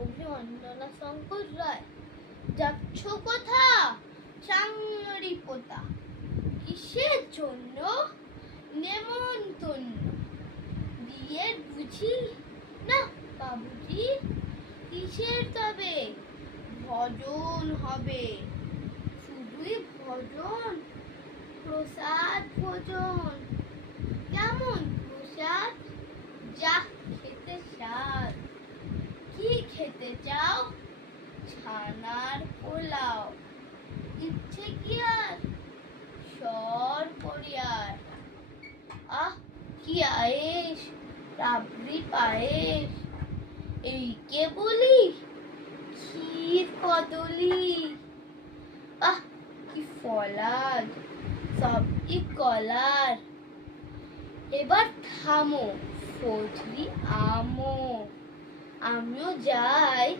কবি অঞ্জনা শঙ্কর রায়। যাচ্ছ কোথা? চাংরি পোতা কিসের জন্য? নেমন্তন্ন। বিয়ের বুঝি? না, বাবুজি। কিসের তবে? ভজন হবে। শুধুই ভজন? প্রসাদ ভোজন। কেমন প্রসাদ? যা ছানার পোলাও। ইচ্ছে কি আর? সর পরিয়ার আহ, কি আয়েস রাবড়ি পায়েস এই কে বলি? ক্ষীর কদলি। আহ, কি ফলাদ। সব কি কলার। এবার থামো, ফজলি আমো। আমিও যাই